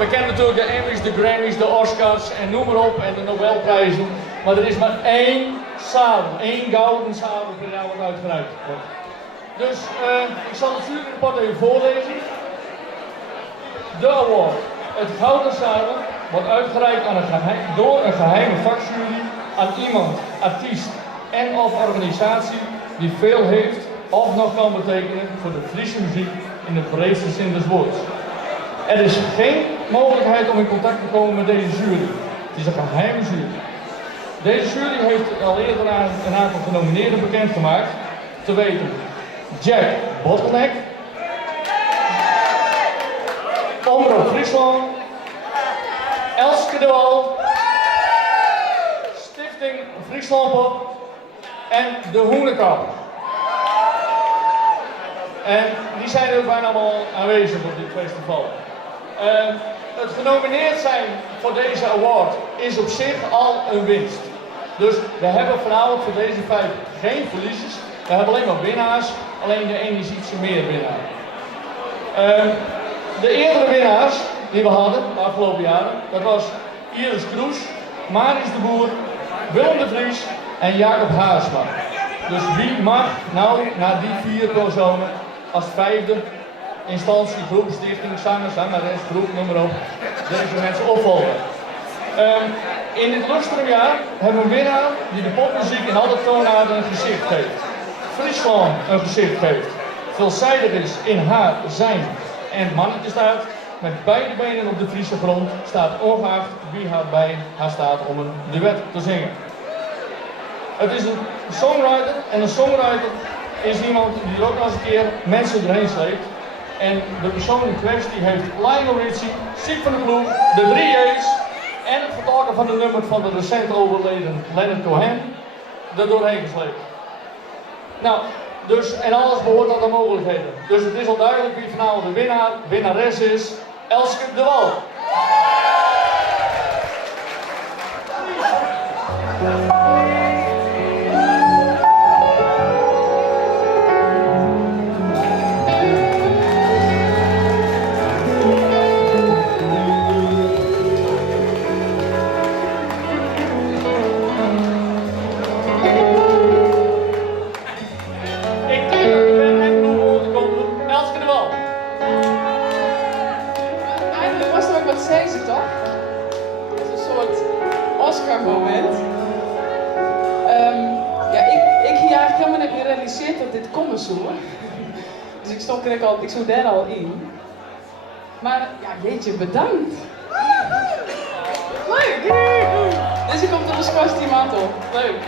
we kennen natuurlijk de Emmys, de Grammys, de Oscars en noem maar op en de Nobelprijzen. Maar er is maar één zadel, één gouden zadel per jaar wat uitgereikt wordt. Dus ik zal het juryrapport even voorlezen. De award, het gouden zadel, wordt uitgereikt aan door een geheime vakjury aan iemand, artiest en of organisatie die veel heeft of nog kan betekenen voor de Friese muziek in de breedste zin des woords. Er is geen mogelijkheid om in contact te komen met deze jury. Het is een geheime jury. Deze jury heeft al eerder een aantal genomineerden bekendgemaakt, te weten Jack Bottleneck, Omroep Friesland, Elske de Wal, Stichting Frieslandpop en de Hoenekap. En die zijn ook bijna allemaal aanwezig op dit festival. Het genomineerd zijn voor deze award is op zich al een winst. Dus we hebben vanavond voor deze 5 geen verliezers. We hebben alleen maar winnaars, alleen de ene is ietsje meer winnaar. De eerdere winnaars die we hadden de afgelopen jaren, dat was Iris Kroes, Maris de Boer, Willem de Vries en Jacob Haarsma. Dus wie mag nou na die 4 personen als 5e instantie, groep, stichting, zanger, zangeres, groep, noem maar op, deze mensen opvolgen. In dit lustrumjaar hebben we een winnaar die de popmuziek in alle toonaarden een gezicht geeft. Friesland een gezicht geeft. Veelzijdig is in haar, zijn en mannetje staat. Met beide benen op de Friese grond staat ongeacht wie haar bij haar staat om een duet te zingen. Het is een songwriter en een songwriter is iemand die ook nog eens een keer mensen erheen sleept. En de persoon in kwestie heeft Lionel Richie, Siep van de Ploeg, de 3 J's en het vertolken van de nummer van de recent overleden Leonard Cohen er doorheen gesleept. Nou, dus, en alles behoort aan de mogelijkheden. Dus het is al duidelijk wie vanavond de winnares is, Elske de Wal. Oscar-moment. Ja, ik hier eigenlijk helemaal niet gerealiseerd dat dit komen zou. Dus ik stond er al, ik zou daar al in. Maar ja, jeetje, bedankt. Leuk! Dus ik kom op de kostuum aan. Leuk.